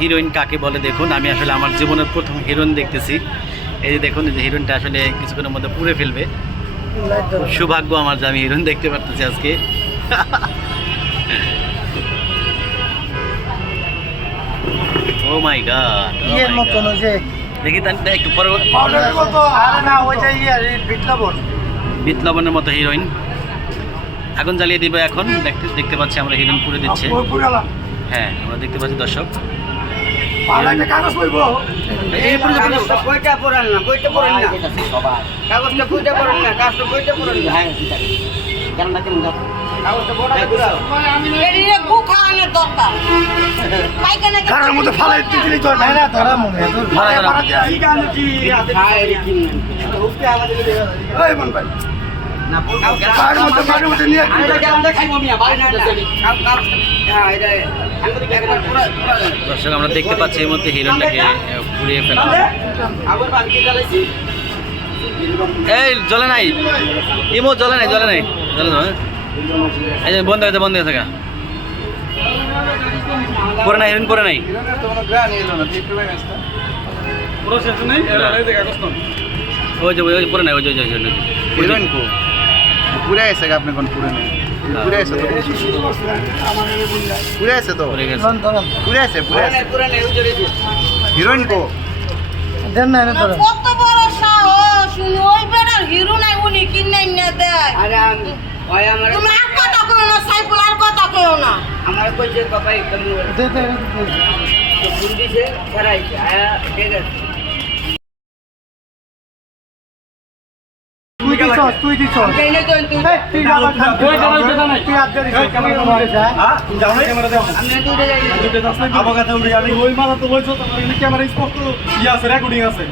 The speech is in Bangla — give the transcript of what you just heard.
হিরোইন কাকে বলে দেখুন আমি আসলে আমার জীবনের প্রথম হিরোইন দেখতেছি। এই যে দেখুন এই যে হিরোইনটা আসলে কিছুক্ষণের মধ্যে পুড়ে ফেলবে। সৌভাগ্য আমার যে আমি হিরোইন দেখতে পারতেছি আজকে। ও মাই গড ইয়ের মতন ওই যে দেখি তার একটু পরে আরে না ওই যে ইয়ে বিটলাবন বিপ্লবনের মতো হিরোইন আগুন জ্বালিয়ে দিবে এখন। দেখতে দেখতে পাচ্ছি আমরা হিরোইন পুড়ে দিচ্ছে। হ্যাঁ আমরা দেখতে পাচ্ছি দর্শক। কাগজটা বইটা পড়েন না কাগজটা বইটা পড়েন না কাগজটা কারোর মধ্যে ফালাই দিলি না ধরা মনে হয়। এই মন ভাই। নিয়ে হ্যাঁ দর্শক আমরা দেখতে পাচ্ছি এই মধ্যে আহ, পুড়িয়ে ফেলা আবার বাকি জ্বালাইছি এই জলে নাই। ইমো জলে নাই জলে নাই। জলে না এই বন্ধ হয়েছে বন্ধ হয়ে থাকা পরে নাই হিরোইন পরে নাই। ওই যে ওই পরে নাই ওই যে ওই যে, ওই যে, ওই যে। হিরোইন কো? পুরে আছে আপনি কোন পুরে নেই? পুরে আছে তো? পুরে আছে তো? পরে পুরে আছে আছে হিরোইন কো? দেন না এনে কত বড় সাহস ওই বেড়ার হিরো নাই উনি কিনে না দেয়। আরে আমি ওই আমার তুমি আর কথা কেউ না সাইফুল আর কথা কেউ না। আমার কইছে কপাই করি দে দে তো আয়া ঠিক আছে তুই তুই ক্যামেরা স্পষ্ট ইয়ে আছে রেকর্ডিং আছে।